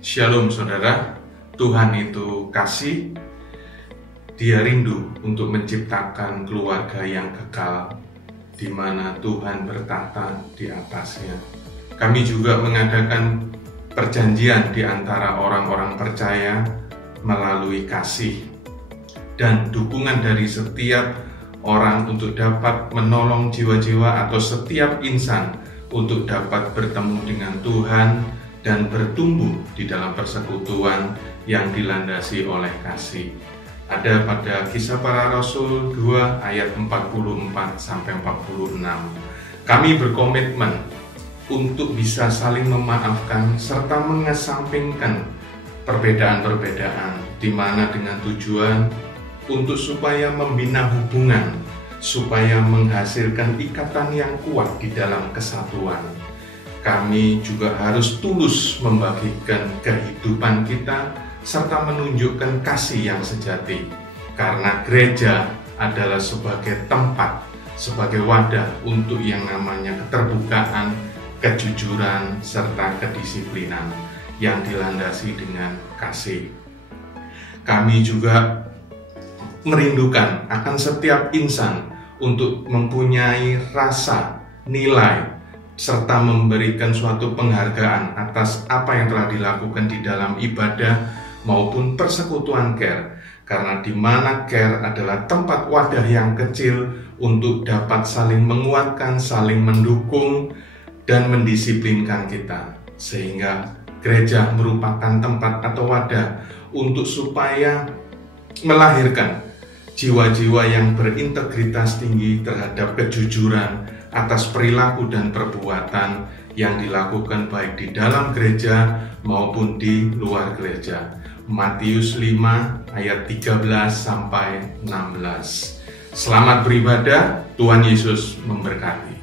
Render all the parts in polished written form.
Shalom saudara, Tuhan itu kasih. Dia rindu untuk menciptakan keluarga yang kekal, di mana Tuhan bertata di atasnya. Kami juga mengadakan perjanjian di antara orang-orang percaya melalui kasih dan dukungan dari setiap orang untuk dapat menolong jiwa-jiwa atau setiap insan untuk dapat bertemu dengan Tuhan dan bertumbuh di dalam persekutuan yang dilandasi oleh kasih. Ada pada Kisah Para Rasul 2 ayat 44-46. Kami berkomitmen untuk bisa saling memaafkan serta mengesampingkan perbedaan-perbedaan, di mana dengan tujuan untuk supaya membina hubungan, supaya menghasilkan ikatan yang kuat di dalam kesatuan. Kami juga harus tulus membagikan kehidupan kita serta menunjukkan kasih yang sejati, karena gereja adalah sebagai tempat, sebagai wadah untuk yang namanya keterbukaan, kejujuran, serta kedisiplinan yang dilandasi dengan kasih. Kami juga merindukan akan setiap insan untuk mempunyai rasa, nilai, serta memberikan suatu penghargaan atas apa yang telah dilakukan di dalam ibadah maupun persekutuan care, karena di mana care adalah tempat wadah yang kecil untuk dapat saling menguatkan, saling mendukung, dan mendisiplinkan kita, sehingga gereja merupakan tempat atau wadah untuk supaya melahirkan jiwa-jiwa yang berintegritas tinggi terhadap kejujuran atas perilaku dan perbuatan yang dilakukan baik di dalam gereja maupun di luar gereja. Matius 5 ayat 13-16. Selamat beribadah, Tuhan Yesus memberkati.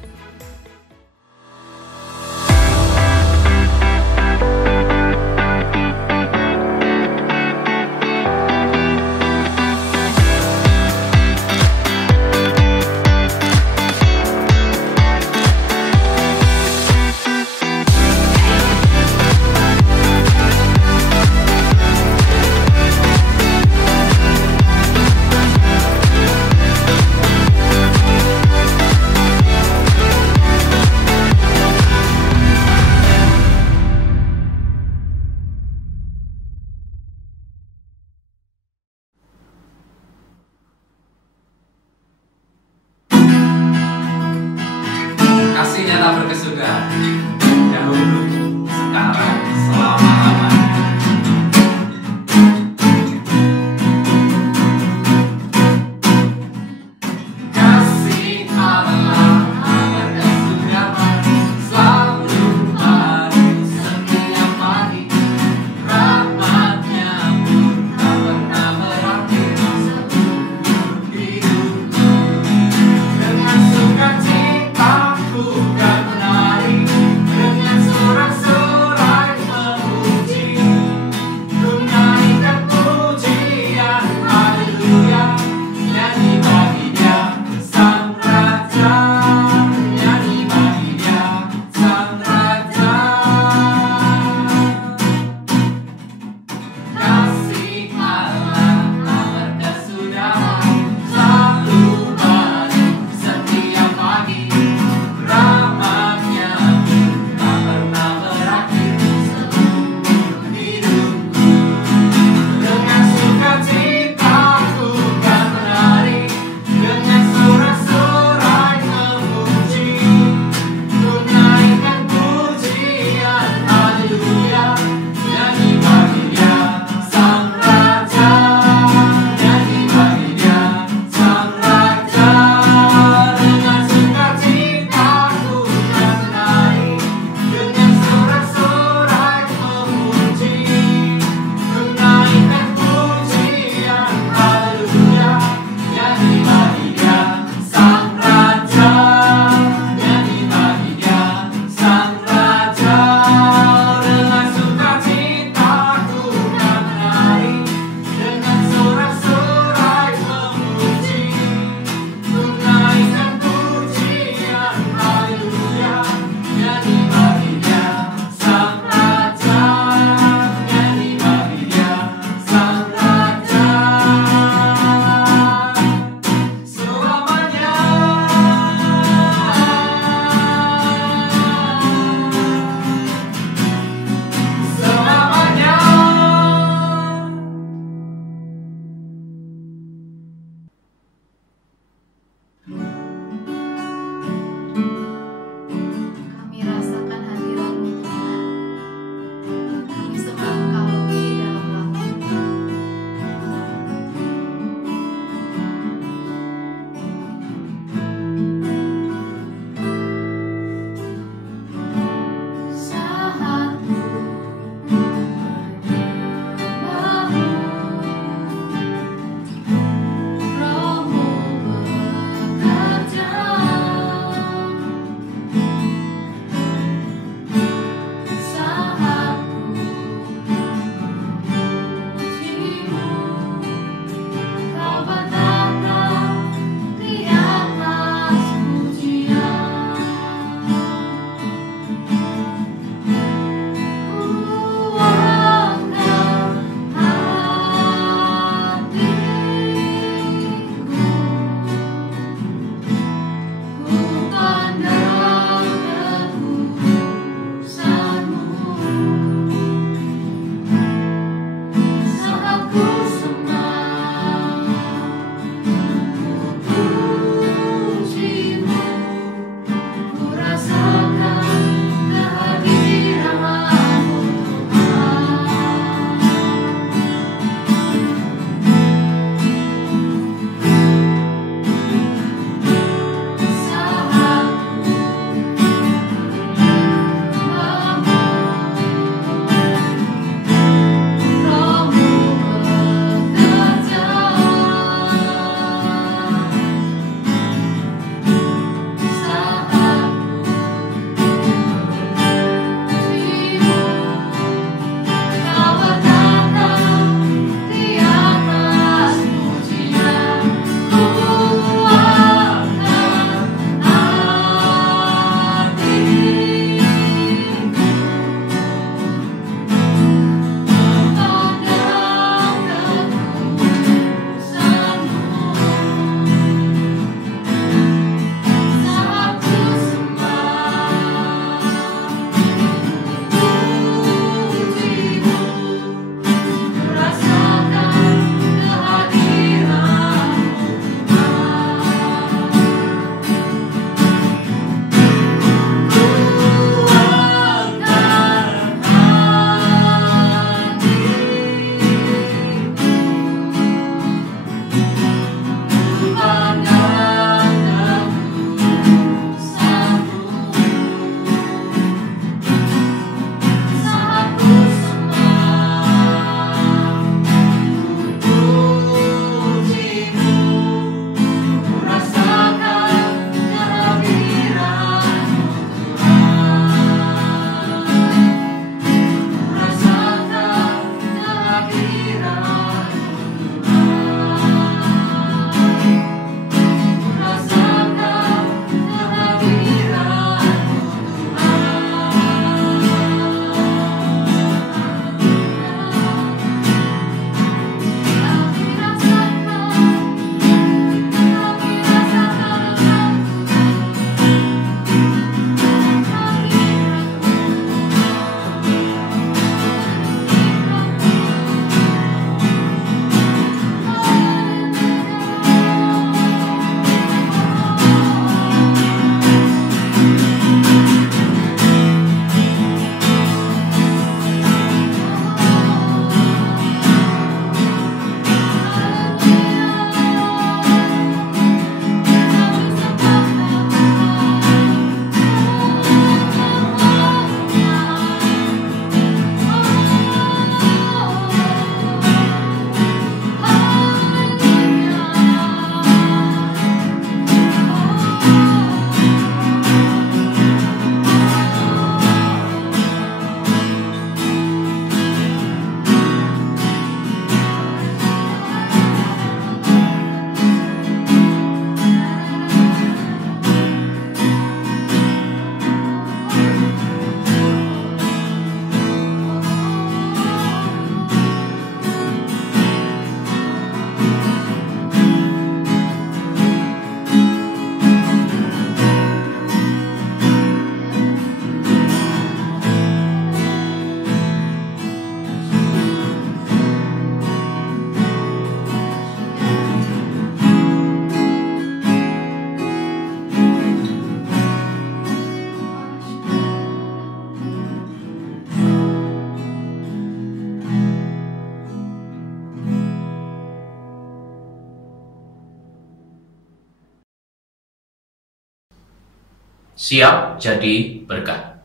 Siap jadi berkat.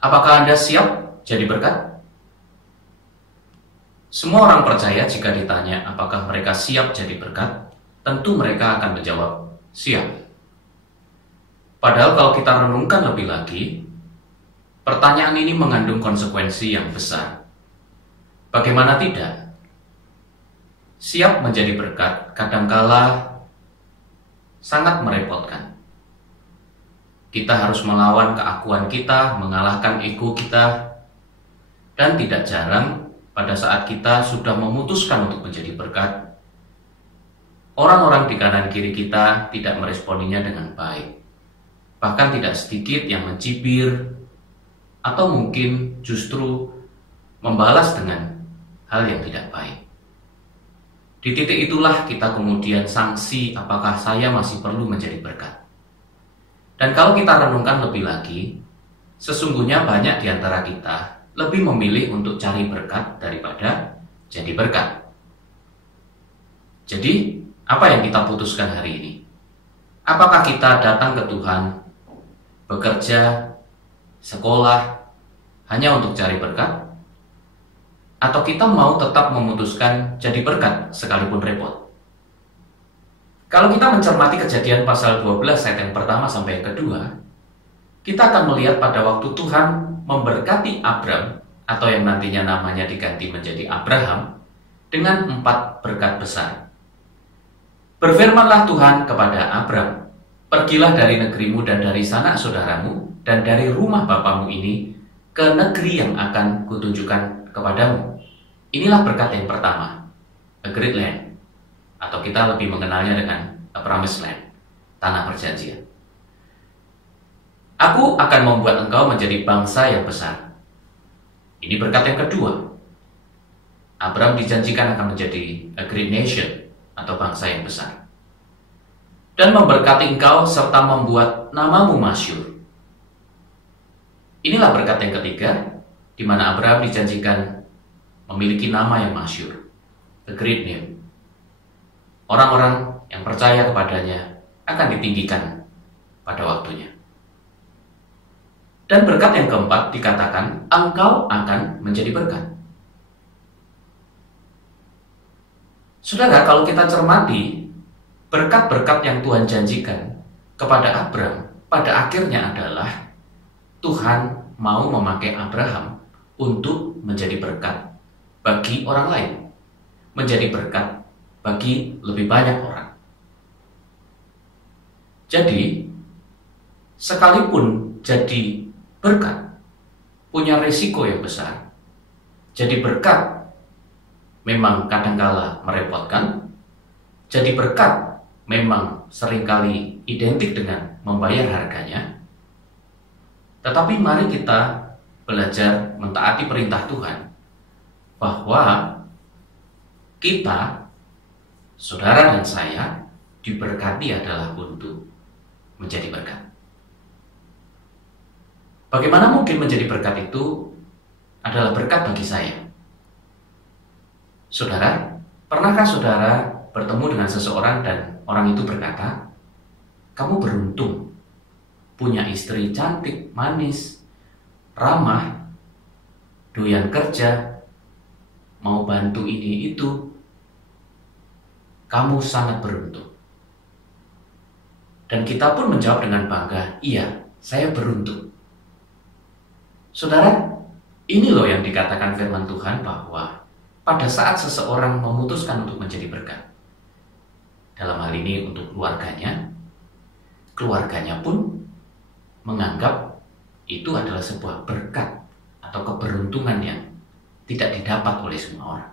Apakah Anda siap jadi berkat? Semua orang percaya jika ditanya apakah mereka siap jadi berkat, tentu mereka akan menjawab siap. Padahal kalau kita renungkan lebih lagi, pertanyaan ini mengandung konsekuensi yang besar. Bagaimana tidak? Siap menjadi berkat kadangkala sangat merepotkan. Kita harus melawan keakuan kita, mengalahkan ego kita, dan tidak jarang pada saat kita sudah memutuskan untuk menjadi berkat, orang-orang di kanan kiri kita tidak meresponinya dengan baik. Bahkan tidak sedikit yang mencibir atau mungkin justru membalas dengan hal yang tidak baik. Di titik itulah kita kemudian sanksi apakah saya masih perlu menjadi berkat. Dan kalau kita renungkan lebih lagi, sesungguhnya banyak di antara kita lebih memilih untuk cari berkat daripada jadi berkat. Jadi, apa yang kita putuskan hari ini? Apakah kita datang ke Tuhan, bekerja, sekolah, hanya untuk cari berkat? Atau kita mau tetap memutuskan jadi berkat sekalipun repot? Kalau kita mencermati Kejadian pasal 12 ayat yang pertama sampai yang kedua, kita akan melihat pada waktu Tuhan memberkati Abram, atau yang nantinya namanya diganti menjadi Abraham, dengan 4 berkat besar. Berfirmanlah Tuhan kepada Abram, "Pergilah dari negerimu dan dari sanak saudaramu dan dari rumah bapamu ini ke negeri yang akan kutunjukkan kepadamu." Inilah berkat yang pertama, a great land, atau kita lebih mengenalnya dengan a promised land, tanah perjanjian. "Aku akan membuat engkau menjadi bangsa yang besar." Ini berkat yang kedua. Abram dijanjikan akan menjadi a great nation, atau bangsa yang besar. "Dan memberkati engkau serta membuat namamu masyhur." Inilah berkat yang ketiga, di mana Abraham dijanjikan memiliki nama yang masyhur, a great name. Orang-orang yang percaya kepadanya akan ditinggikan pada waktunya. Dan berkat yang keempat dikatakan, engkau akan menjadi berkat. Saudara, kalau kita cermati, berkat-berkat yang Tuhan janjikan kepada Abram pada akhirnya adalah Tuhan mau memakai Abraham untuk menjadi berkat bagi orang lain, menjadi berkat bagi lebih banyak orang. Jadi, sekalipun jadi berkat punya risiko yang besar. Jadi berkat memang kadangkala merepotkan. Jadi berkat memang seringkali identik dengan membayar harganya. Tetapi mari kita belajar mentaati perintah Tuhan, bahwa kita, saudara dan saya, diberkati adalah untuk menjadi berkat. Bagaimana mungkin menjadi berkat itu adalah berkat bagi saya? Saudara, pernahkah saudara bertemu dengan seseorang dan orang itu berkata, "Kamu beruntung, punya istri cantik, manis, ramah, doyan kerja, mau bantu ini itu. Kamu sangat beruntung." Dan kita pun menjawab dengan bangga, "Iya, saya beruntung." Saudara, ini loh yang dikatakan firman Tuhan, bahwa pada saat seseorang memutuskan untuk menjadi berkat, dalam hal ini untuk keluarganya pun menganggap itu adalah sebuah berkat atau keberuntungan yang tidak didapat oleh semua orang.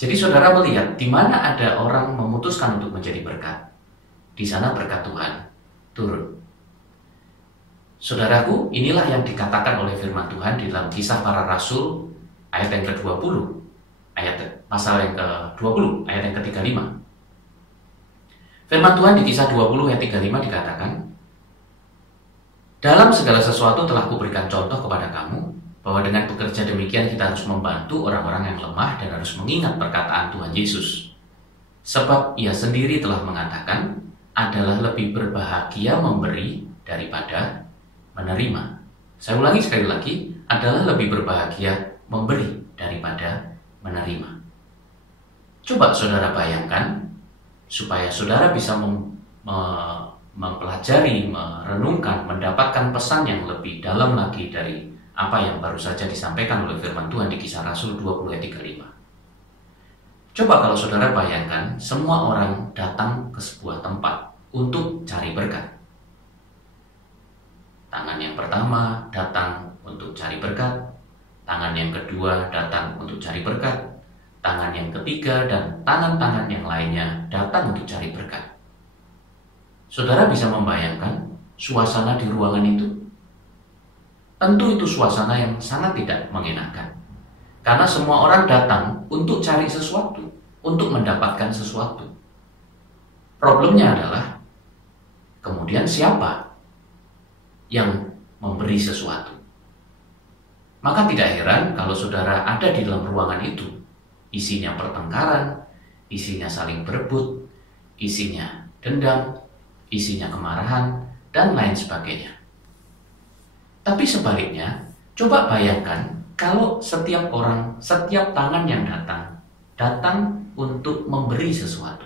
Jadi saudara melihat, di mana ada orang memutuskan untuk menjadi berkat, di sana berkat Tuhan turun. Saudaraku, inilah yang dikatakan oleh firman Tuhan di dalam Kisah Para Rasul ayat yang ke-20, pasal yang ke-20, ayat yang ke-35. Firman Tuhan di Kisah 20 ayat 35 dikatakan, "Dalam segala sesuatu telah kuberikan contoh kepada kamu, bahwa dengan bekerja demikian kita harus membantu orang-orang yang lemah dan harus mengingat perkataan Tuhan Yesus. Sebab ia sendiri telah mengatakan, adalah lebih berbahagia memberi daripada menerima. Saya ulangi sekali lagi, adalah lebih berbahagia memberi daripada menerima. Coba saudara bayangkan, supaya saudara bisa mempelajari, merenungkan, mendapatkan pesan yang lebih dalam lagi dari apa yang baru saja disampaikan oleh firman Tuhan di Kisah Rasul 20 ayat 35. Coba kalau saudara bayangkan, semua orang datang ke sebuah tempat untuk cari berkat. Tangan yang pertama datang untuk cari berkat, tangan yang kedua datang untuk cari berkat, tangan yang ketiga dan tangan-tangan yang lainnya datang untuk cari berkat. Saudara bisa membayangkan suasana di ruangan itu? Tentu itu suasana yang sangat tidak mengenakan. Karena semua orang datang untuk cari sesuatu, untuk mendapatkan sesuatu. Problemnya adalah, kemudian siapa yang memberi sesuatu? Maka tidak heran kalau saudara ada di dalam ruangan itu, isinya pertengkaran, isinya saling berebut, isinya dendam, isinya kemarahan, dan lain sebagainya. Tapi sebaliknya, coba bayangkan kalau setiap orang, setiap tangan yang datang untuk memberi sesuatu.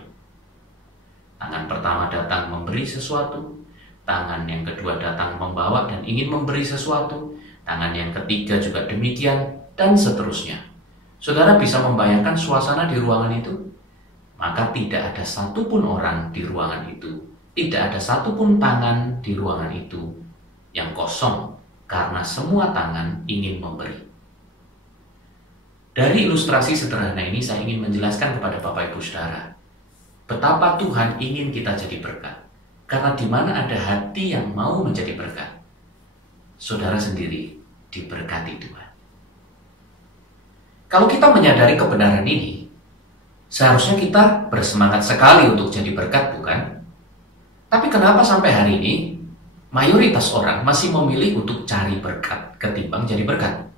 Tangan pertama datang memberi sesuatu, tangan yang kedua datang membawa dan ingin memberi sesuatu, tangan yang ketiga juga demikian, dan seterusnya. Saudara bisa membayangkan suasana di ruangan itu? Maka tidak ada satupun orang di ruangan itu, tidak ada satupun tangan di ruangan itu yang kosong, karena semua tangan ingin memberi. Dari ilustrasi sederhana ini saya ingin menjelaskan kepada Bapak Ibu Saudara betapa Tuhan ingin kita jadi berkat. Karena di mana ada hati yang mau menjadi berkat, saudara sendiri diberkati Tuhan. Kalau kita menyadari kebenaran ini, seharusnya kita bersemangat sekali untuk jadi berkat, bukan? Tapi kenapa sampai hari ini mayoritas orang masih memilih untuk cari berkat ketimbang jadi berkat?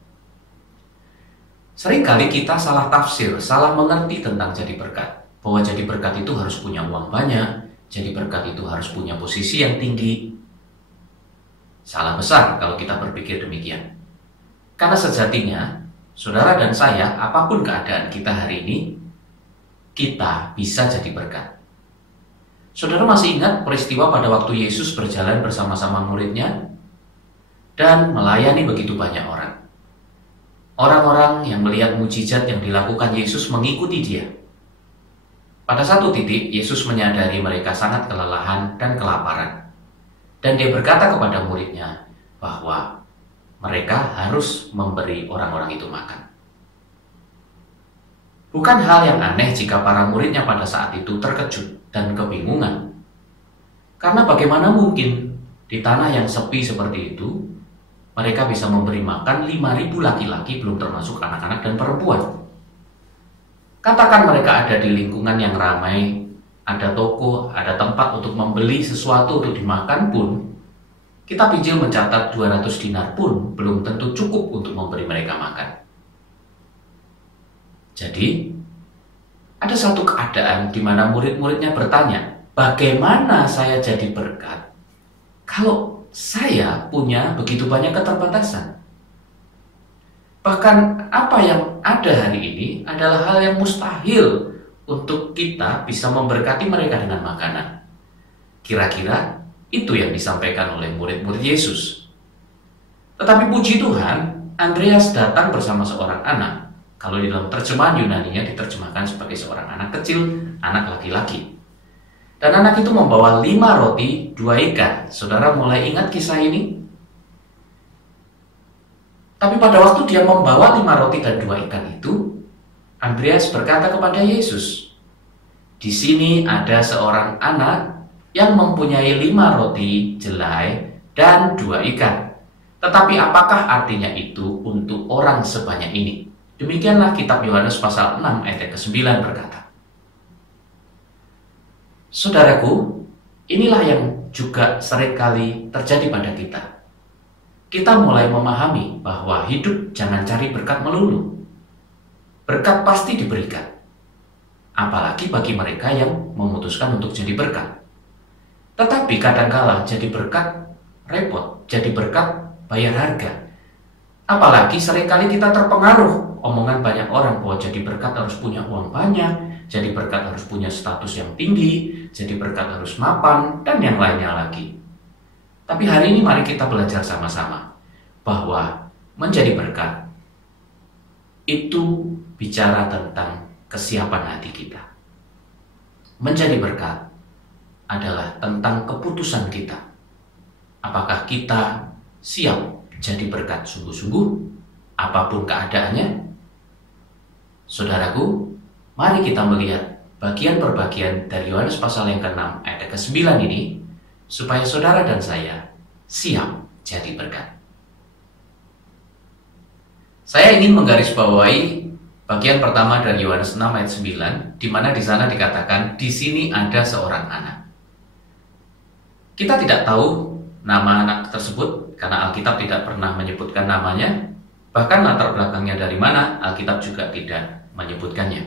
Seringkali kita salah tafsir, salah mengerti tentang jadi berkat. Bahwa jadi berkat itu harus punya uang banyak, jadi berkat itu harus punya posisi yang tinggi. Salah besar kalau kita berpikir demikian. Karena sejatinya, saudara dan saya, apapun keadaan kita hari ini, kita bisa jadi berkat. Saudara masih ingat peristiwa pada waktu Yesus berjalan bersama-sama muridnya dan melayani begitu banyak orang. Orang-orang yang melihat mujizat yang dilakukan Yesus mengikuti dia. Pada satu titik, Yesus menyadari mereka sangat kelelahan dan kelaparan. Dan dia berkata kepada muridnya bahwa mereka harus memberi orang-orang itu makan. Bukan hal yang aneh jika para muridnya pada saat itu terkejut dan kebingungan. Karena bagaimana mungkin di tanah yang sepi seperti itu, mereka bisa memberi makan 5.000 laki-laki, belum termasuk anak-anak dan perempuan. Katakan mereka ada di lingkungan yang ramai, ada toko, ada tempat untuk membeli sesuatu untuk dimakan pun, kita pinjil mencatat 200 dinar pun belum tentu cukup untuk memberi mereka makan. Jadi, ada satu keadaan di mana murid-muridnya bertanya, bagaimana saya jadi berkat kalau saya punya begitu banyak keterbatasan? Bahkan apa yang ada hari ini adalah hal yang mustahil untuk kita bisa memberkati mereka dengan makanan. Kira-kira itu yang disampaikan oleh murid-murid Yesus. Tetapi puji Tuhan, Andreas datang bersama seorang anak. Kalau di dalam terjemahan Yunani-nya diterjemahkan sebagai seorang anak kecil, anak laki-laki. Dan anak itu membawa 5 roti, 2 ikan. Saudara mulai ingat kisah ini? Tapi pada waktu dia membawa 5 roti dan 2 ikan itu, Andreas berkata kepada Yesus, di sini ada seorang anak yang mempunyai 5 roti jelai dan 2 ikan. Tetapi apakah artinya itu untuk orang sebanyak ini? Demikianlah kitab Yohanes pasal 6 ayat ke-9 berkata. Saudaraku, inilah yang juga seringkali terjadi pada kita. Kita mulai memahami bahwa hidup jangan cari berkat melulu. Berkat pasti diberikan. Apalagi bagi mereka yang memutuskan untuk jadi berkat. Tetapi kadangkala jadi berkat repot, jadi berkat bayar harga. Apalagi seringkali kita terpengaruh omongan banyak orang bahwa jadi berkat harus punya uang banyak, jadi berkat harus punya status yang tinggi, jadi berkat harus mapan, dan yang lainnya lagi. Tapi hari ini mari kita belajar sama-sama bahwa menjadi berkat itu bicara tentang kesiapan hati kita. Menjadi berkat adalah tentang keputusan kita. Apakah kita siap jadi berkat sungguh-sungguh, apapun keadaannya? Saudaraku, mari kita melihat bagian per bagian dari Yohanes pasal yang ke-6 ayat ke-9 ini, supaya saudara dan saya siap jadi berkat. Saya ingin menggarisbawahi bagian pertama dari Yohanes 6 ayat 9, di mana di sana dikatakan, di sini ada seorang anak. Kita tidak tahu nama anak tersebut, karena Alkitab tidak pernah menyebutkan namanya. Bahkan latar belakangnya dari mana, Alkitab juga tidak menyebutkannya.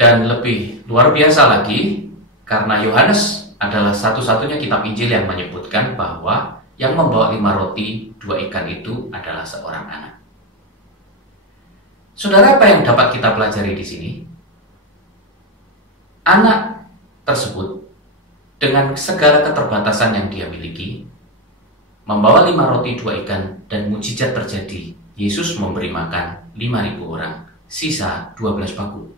Dan lebih luar biasa lagi, karena Yohanes adalah satu-satunya kitab Injil yang menyebutkan bahwa yang membawa 5 roti 2 ikan itu adalah seorang anak. Saudara, apa yang dapat kita pelajari di sini? Anak tersebut dengan segala keterbatasan yang dia miliki membawa 5 roti 2 ikan, dan mujizat terjadi. Yesus memberi makan 5.000 orang, sisa 12 paku.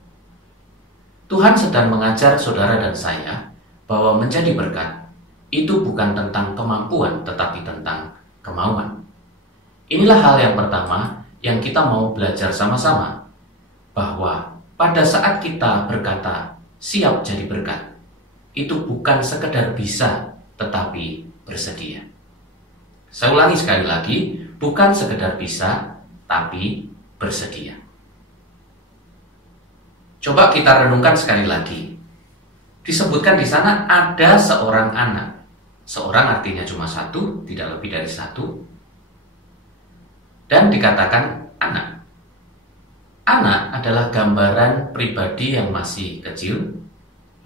Tuhan sedang mengajar saudara dan saya bahwa menjadi berkat itu bukan tentang kemampuan, tetapi tentang kemauan. Inilah hal yang pertama yang kita mau belajar sama-sama, bahwa pada saat kita berkata siap jadi berkat, itu bukan sekedar bisa, tetapi bersedia. Saya ulangi sekali lagi, bukan sekedar bisa, tapi bersedia. Coba kita renungkan sekali lagi. Disebutkan di sana ada seorang anak. Seorang artinya cuma satu, tidak lebih dari satu. Dan dikatakan anak. Anak adalah gambaran pribadi yang masih kecil,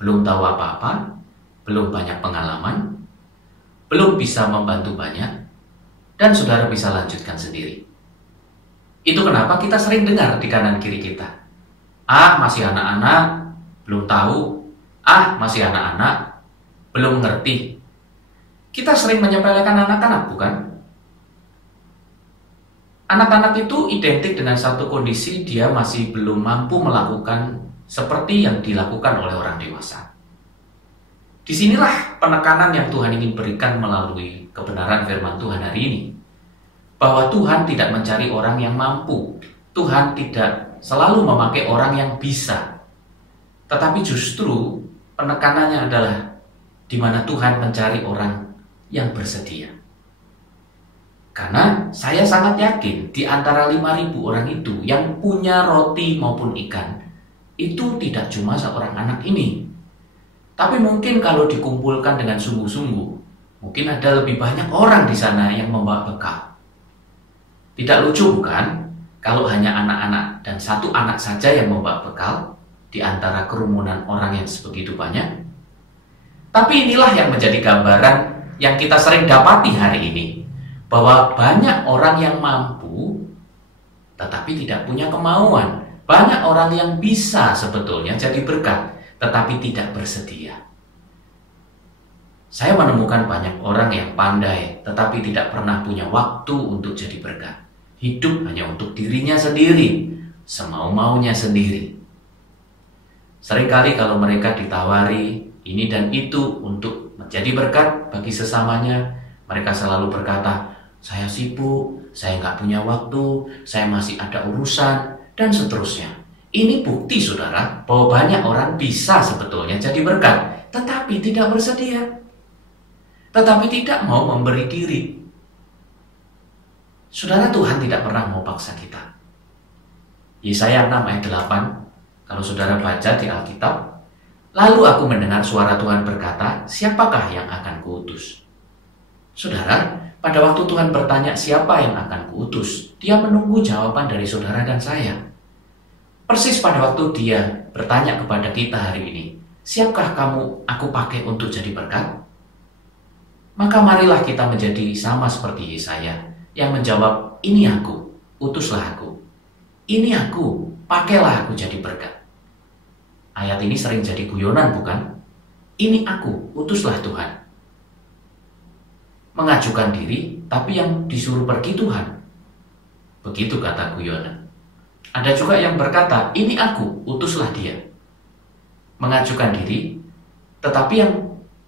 belum tahu apa-apa, belum banyak pengalaman, belum bisa membantu banyak, dan saudara bisa lanjutkan sendiri. Itu kenapa kita sering dengar di kanan kiri kita, masih anak-anak, belum tahu, masih anak-anak, belum ngerti. Kita sering menyepelekan anak-anak, bukan? Anak-anak itu identik dengan satu kondisi, dia masih belum mampu melakukan seperti yang dilakukan oleh orang dewasa. Disinilah penekanan yang Tuhan ingin berikan melalui kebenaran firman Tuhan hari ini. Bahwa Tuhan tidak mencari orang yang mampu. Tuhan tidak selalu memakai orang yang bisa. Tetapi justru penekanannya adalah di mana Tuhan mencari orang yang bersedia. Karena saya sangat yakin di antara 5.000 orang itu yang punya roti maupun ikan, itu tidak cuma seorang anak ini. Tapi mungkin kalau dikumpulkan dengan sungguh-sungguh, mungkin ada lebih banyak orang di sana yang membawa bekal. Tidak lucu bukan? Kalau hanya anak-anak dan satu anak saja yang membawa bekal di antara kerumunan orang yang sebegitu banyak. Tapi inilah yang menjadi gambaran yang kita sering dapati hari ini. Bahwa banyak orang yang mampu, tetapi tidak punya kemauan. Banyak orang yang bisa sebetulnya jadi berkat, tetapi tidak bersedia. Saya menemukan banyak orang yang pandai, tetapi tidak pernah punya waktu untuk jadi berkat. Hidup hanya untuk dirinya sendiri, semau-maunya sendiri. Seringkali kalau mereka ditawari ini dan itu untuk menjadi berkat bagi sesamanya, mereka selalu berkata, saya sibuk, saya nggak punya waktu, saya masih ada urusan, dan seterusnya. Ini bukti saudara bahwa banyak orang bisa sebetulnya jadi berkat, tetapi tidak bersedia, tetapi tidak mau memberi diri. Saudara, Tuhan tidak pernah mau paksa kita. Yesaya 6 ayat 8, kalau saudara baca di Alkitab, lalu aku mendengar suara Tuhan berkata, siapakah yang akan kuutus? Saudara, pada waktu Tuhan bertanya siapa yang akan kuutus, dia menunggu jawaban dari saudara dan saya. Persis pada waktu dia bertanya kepada kita hari ini, Siapkah kamu aku pakai untuk jadi berkat? Maka marilah kita menjadi sama seperti Yesaya yang menjawab, ini aku, utuslah aku. Ini aku, pakailah aku jadi berkat. Ayat ini sering jadi guyonan, bukan? Ini aku, utuslah Tuhan. Mengajukan diri, tapi yang disuruh pergi Tuhan. Begitu kata guyonan. Ada juga yang berkata, ini aku, utuslah dia. Mengajukan diri, tetapi yang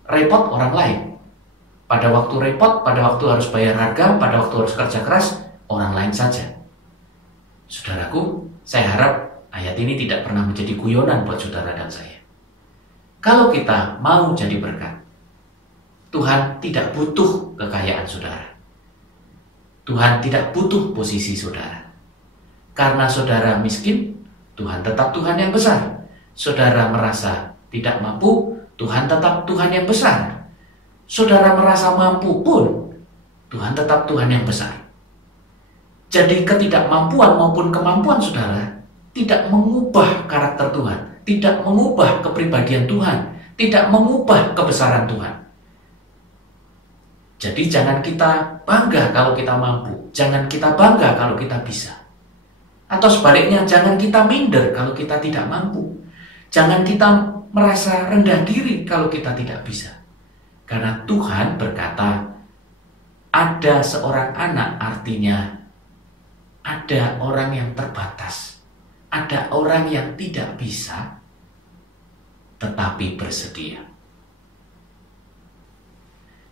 repot orang lain. Pada waktu repot, pada waktu harus bayar harga, pada waktu harus kerja keras, orang lain saja. Saudaraku, saya harap ayat ini tidak pernah menjadi guyonan buat saudara dan saya. Kalau kita mau jadi berkat, Tuhan tidak butuh kekayaan saudara. Tuhan tidak butuh posisi saudara. Karena saudara miskin, Tuhan tetap Tuhan yang besar. Saudara merasa tidak mampu, Tuhan tetap Tuhan yang besar. Saudara merasa mampu pun, Tuhan tetap Tuhan yang besar. Jadi ketidakmampuan maupun kemampuan saudara tidak mengubah karakter Tuhan, tidak mengubah kepribadian Tuhan, tidak mengubah kebesaran Tuhan. Jadi jangan kita bangga kalau kita mampu, jangan kita bangga kalau kita bisa. Atau sebaliknya, jangan kita minder kalau kita tidak mampu. Jangan kita merasa rendah diri kalau kita tidak bisa. Karena Tuhan berkata, ada seorang anak, artinya ada orang yang terbatas. Ada orang yang tidak bisa, tetapi bersedia.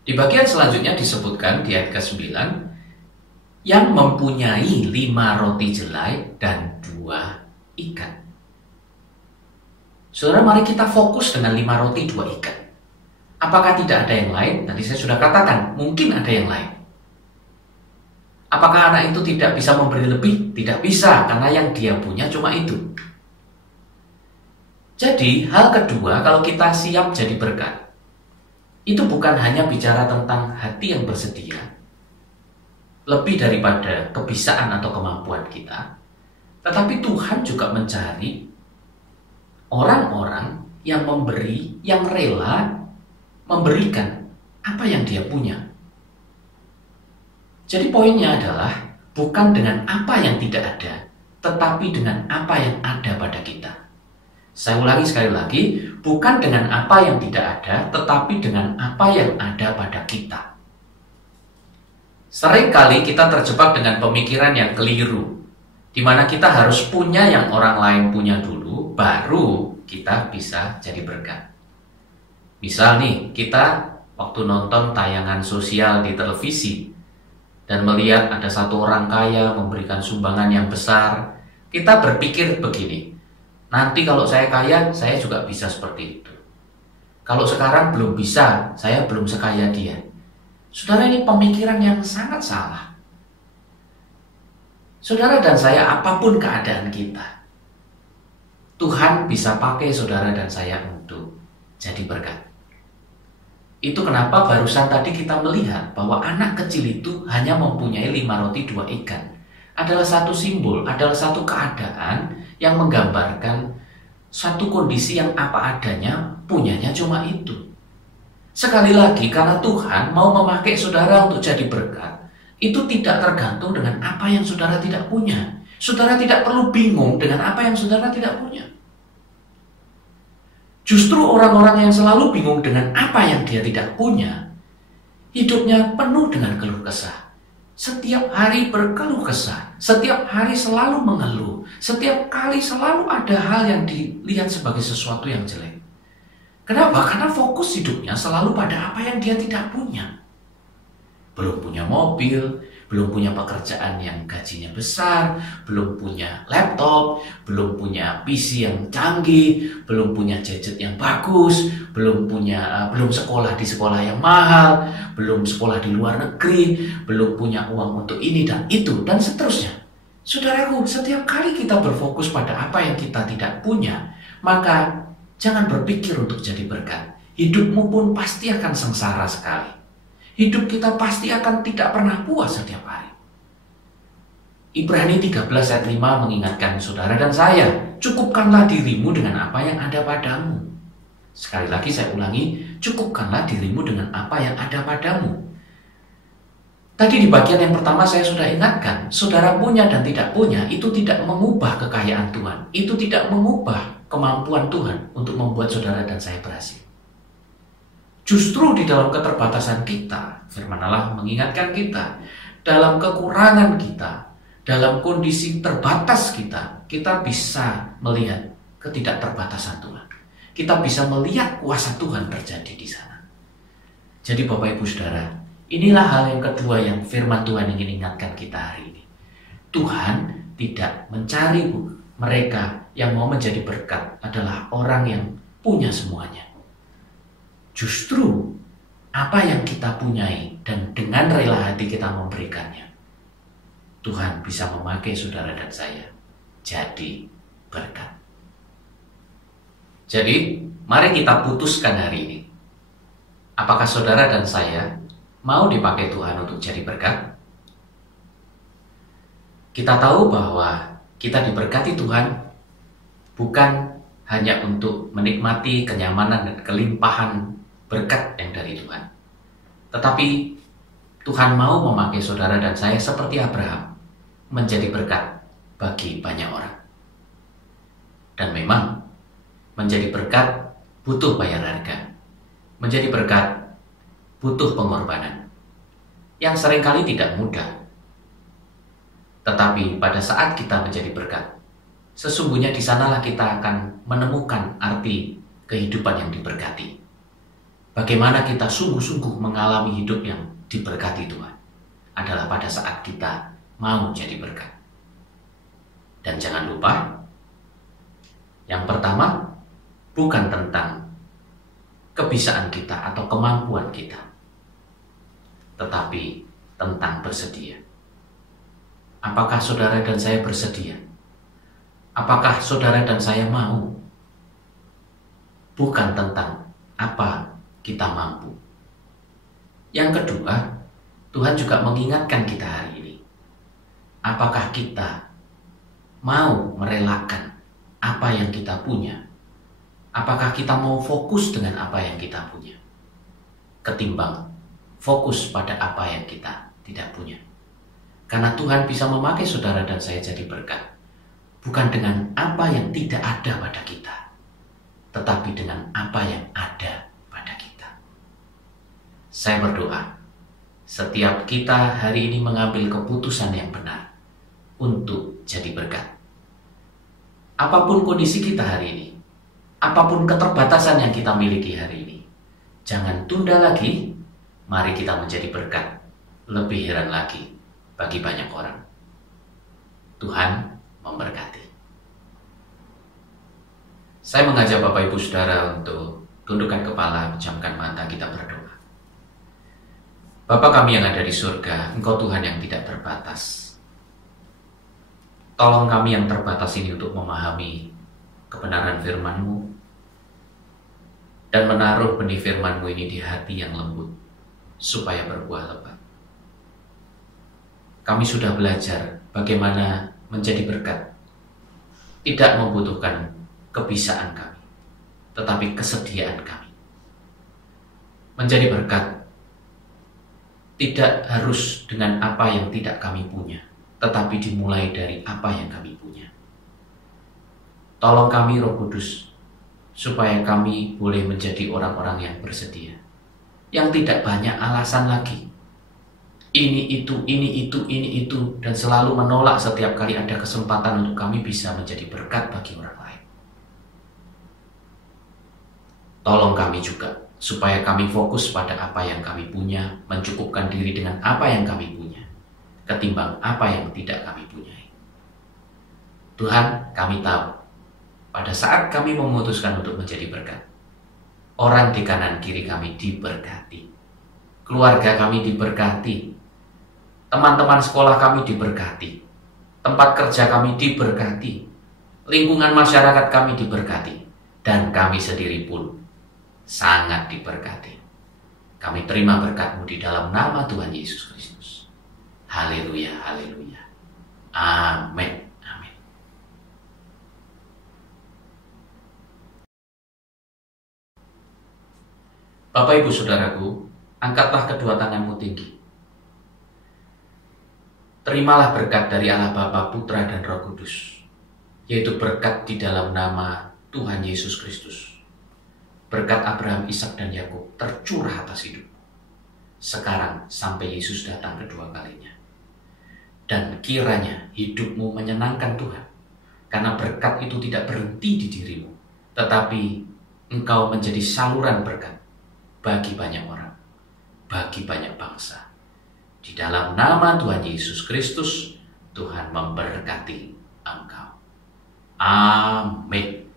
Di bagian selanjutnya disebutkan di ayat ke-9, yang mempunyai 5 roti jelai dan 2 ikan. Saudara, mari kita fokus dengan 5 roti 2 ikan. Apakah tidak ada yang lain? Tadi saya sudah katakan, mungkin ada yang lain. Apakah anak itu tidak bisa memberi lebih? Tidak bisa, karena yang dia punya cuma itu. Jadi, hal kedua, kalau kita siap jadi berkat, itu bukan hanya bicara tentang hati yang bersedia, lebih daripada kebisaan atau kemampuan kita, tetapi Tuhan juga mencari orang-orang yang memberi, yang rela memberikan apa yang dia punya. Jadi poinnya adalah bukan dengan apa yang tidak ada, tetapi dengan apa yang ada pada kita. Saya ulangi sekali lagi, bukan dengan apa yang tidak ada, tetapi dengan apa yang ada pada kita. Seringkali kita terjebak dengan pemikiran yang keliru, di mana kita harus punya yang orang lain punya dulu, baru kita bisa jadi berkat. Misal nih, kita waktu nonton tayangan sosial di televisi dan melihat ada satu orang kaya memberikan sumbangan yang besar, kita berpikir begini, nanti kalau saya kaya, saya juga bisa seperti itu. Kalau sekarang belum bisa, saya belum sekaya dia. Saudara, ini pemikiran yang sangat salah. Saudara dan saya, apapun keadaan kita, Tuhan bisa pakai saudara dan saya untuk jadi berkat. Itu kenapa barusan tadi kita melihat bahwa anak kecil itu hanya mempunyai 5 roti 2 ikan. Adalah satu simbol, adalah satu keadaan yang menggambarkan satu kondisi yang apa adanya, punyanya cuma itu. Sekali lagi, karena Tuhan mau memakai saudara untuk jadi berkat, itu tidak tergantung dengan apa yang saudara tidak punya. Saudara tidak perlu bingung dengan apa yang saudara tidak punya. Justru orang-orang yang selalu bingung dengan apa yang dia tidak punya, hidupnya penuh dengan keluh kesah. Setiap hari berkeluh kesah, setiap hari selalu mengeluh, setiap kali selalu ada hal yang dilihat sebagai sesuatu yang jelek. Kenapa? Karena fokus hidupnya selalu pada apa yang dia tidak punya. Belum punya mobil, belum punya pekerjaan yang gajinya besar, belum punya laptop, belum punya PC yang canggih, belum punya gadget yang bagus, belum sekolah di sekolah yang mahal, belum sekolah di luar negeri, belum punya uang untuk ini dan itu, dan seterusnya. Saudaraku, setiap kali kita berfokus pada apa yang kita tidak punya, maka jangan berpikir untuk jadi berkat. Hidupmu pun pasti akan sengsara sekali. Hidup kita pasti akan tidak pernah puas setiap hari. Ibrani 13 ayat 5 mengingatkan saudara dan saya, cukupkanlah dirimu dengan apa yang ada padamu. Sekali lagi saya ulangi, cukupkanlah dirimu dengan apa yang ada padamu. Tadi di bagian yang pertama saya sudah ingatkan, saudara punya dan tidak punya itu tidak mengubah kekayaan Tuhan. Itu tidak mengubah kemampuan Tuhan untuk membuat saudara dan saya berhasil. Justru di dalam keterbatasan kita, firman Allah mengingatkan kita, dalam kekurangan kita, dalam kondisi terbatas kita, kita bisa melihat ketidakterbatasan Tuhan. Kita bisa melihat kuasa Tuhan terjadi di sana. Jadi Bapak Ibu Saudara, inilah hal yang kedua yang firman Tuhan ingin ingatkan kita hari ini. Tuhan tidak mencari mereka yang mau menjadi berkat adalah orang yang punya semuanya. Justru apa yang kita punyai dan dengan rela hati kita memberikannya, Tuhan bisa memakai saudara dan saya jadi berkat. Jadi, mari kita putuskan hari ini. Apakah saudara dan saya mau dipakai Tuhan untuk jadi berkat? Kita tahu bahwa kita diberkati Tuhan bukan hanya untuk menikmati kenyamanan dan kelimpahan berkat yang dari Tuhan. Tetapi Tuhan mau memakai saudara dan saya seperti Abraham menjadi berkat bagi banyak orang. Dan memang menjadi berkat butuh bayar harga. Menjadi berkat butuh pengorbanan yang seringkali tidak mudah. Tetapi pada saat kita menjadi berkat, sesungguhnya di sanalah kita akan menemukan arti kehidupan yang diberkati. Bagaimana kita sungguh-sungguh mengalami hidup yang diberkati Tuhan adalah pada saat kita mau jadi berkat. Dan jangan lupa, yang pertama, bukan tentang kebisaan kita atau kemampuan kita, tetapi tentang bersedia. Apakah saudara dan saya bersedia? Apakah saudara dan saya mau? Bukan tentang apa kita mampu. Yang kedua, Tuhan juga mengingatkan kita hari ini. Apakah kita mau merelakan apa yang kita punya? Apakah kita mau fokus dengan apa yang kita punya, ketimbang fokus pada apa yang kita tidak punya? Karena Tuhan bisa memakai saudara dan saya jadi berkat, bukan dengan apa yang tidak ada pada kita, tetapi dengan apa yang ada pada kita. Saya berdoa, setiap kita hari ini mengambil keputusan yang benar untuk jadi berkat. Apapun kondisi kita hari ini, apapun keterbatasan yang kita miliki hari ini, jangan tunda lagi. Mari kita menjadi berkat lebih heran lagi bagi banyak orang. Tuhan memberkati. Saya mengajak Bapak Ibu Saudara untuk tundukkan kepala, pejamkan mata, kita berdoa. Bapa kami yang ada di surga, Engkau Tuhan yang tidak terbatas. Tolong kami yang terbatas ini untuk memahami kebenaran firman-Mu dan menaruh benih firman-Mu ini di hati yang lembut supaya berbuah lebat. Kami sudah belajar bagaimana menjadi berkat tidak membutuhkan kebisaan kami, tetapi kesediaan kami. Menjadi berkat tidak harus dengan apa yang tidak kami punya, tetapi dimulai dari apa yang kami punya. Tolong kami Roh Kudus, supaya kami boleh menjadi orang-orang yang bersedia, yang tidak banyak alasan lagi. Ini itu, dan selalu menolak setiap kali ada kesempatan untuk kami bisa menjadi berkat bagi orang lain. Tolong kami juga, supaya kami fokus pada apa yang kami punya, mencukupkan diri dengan apa yang kami punya, ketimbang apa yang tidak kami punyai. Tuhan, kami tahu, pada saat kami memutuskan untuk menjadi berkat, orang di kanan kiri kami diberkati, keluarga kami diberkati, teman-teman sekolah kami diberkati, tempat kerja kami diberkati, lingkungan masyarakat kami diberkati, dan kami sendiri pun sangat diberkati. Kami terima berkat-Mu di dalam nama Tuhan Yesus Kristus. Haleluya, haleluya. Amin. Bapak Ibu Saudaraku, angkatlah kedua tanganmu tinggi. Terimalah berkat dari Allah Bapa, Putra, dan Roh Kudus, yaitu berkat di dalam nama Tuhan Yesus Kristus. Berkat Abraham, Ishak, dan Yakub tercurah atas hidupmu sekarang sampai Yesus datang kedua kalinya. Dan kiranya hidupmu menyenangkan Tuhan, karena berkat itu tidak berhenti di dirimu, tetapi engkau menjadi saluran berkat bagi banyak orang, bagi banyak bangsa. Di dalam nama Tuhan Yesus Kristus, Tuhan memberkati engkau. Amin.